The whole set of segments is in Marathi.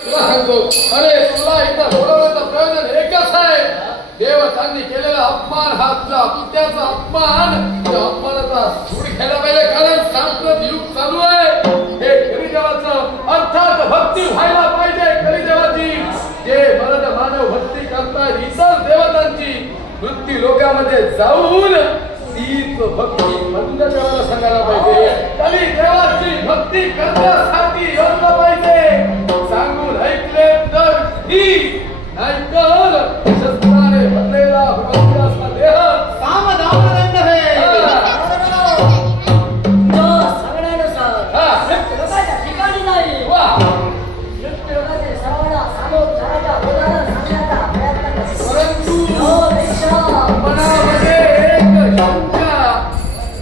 अरे तुला इथं बोलवण्याचं प्रयोजन एकच आहे. देवतांनी केलेला अपमान हा तुझा पित्याचा अपमान. त्या अपमानाचा सूड घ्यायला पाहिजे, कारण सांप्रत युग चालू आहे. हे कलिदेवाचं अर्थात भक्ती व्हायला पाहिजे. कलिदेवाची जे मरद मानव भक्ती करतात इतर देवतांची वृत्ती लोकांमध्ये जाऊन तीच भक्ती बंद करायला सांगायला पाहिजे. कलिदेवाची भक्ती करण्यासाठी योजना पाहिजे. सांगून ऐकले तर ही नाहीतर शस्त्राने भरलेला भगवंताचा देह सामदामदंड है. जो सगळ्यानुसार लोकांच्या ठिकाणी नाही. नृत्य लोकांचे सर्वांना सामोपचाराच्या उदाहरण सांगण्याचा प्रयत्न करतो. परंतु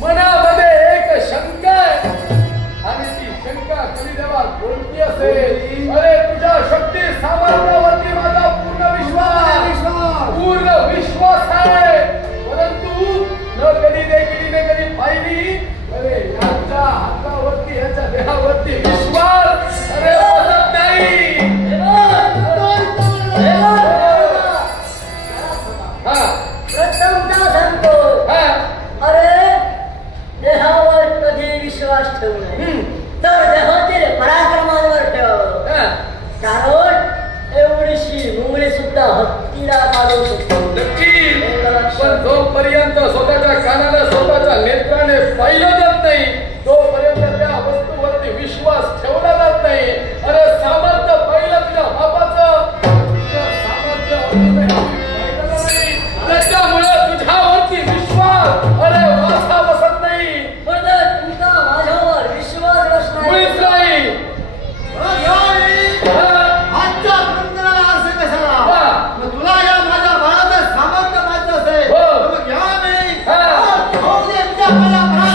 मनामध्ये एक शंका आहे. आणि ती शंका कलिदेवा कोणती असेल? अरे तुझ्या शक्ती सामर्थ्यावरती माझा पूर्ण विश्वास आहे. परंतु न कधी देखील कधी पाहिली अरे यांच्या हातावरती यांच्या देहावरती विश्वास अरे वाटत नाही. प्रथमता सांगतो, अरे देहावर कधी विश्वास ठेवू नये, तर देहातील पराक्रमांवर ठेव. कारण एवढीशी मुंगळी सुद्धा हत्तीला काढू शकतो. नक्की, पण जोपर्यंत स्वतःच्या कानाला स्वतःच्या नेत्राने पाहिलं जात नाही तोपर्यंत त्या वस्तूवरती विश्वास ठेवला जात नाही. अरे सामर्थ्य पाहिलं तुझ्या बापाचं, सामर्थ्य त्याच्यामुळे तुझ्यावरती विश्वास अरे वासा बसत नाही. तुमचा माझ्यावर विश्वास बसणार मुळीच नाही. आजच्या ग्रंथाला असे कशाला? मग तुला या माझ्या बाळाचं सामर्थ्य माहित असेल तर मग या मी तुझ्या मला हा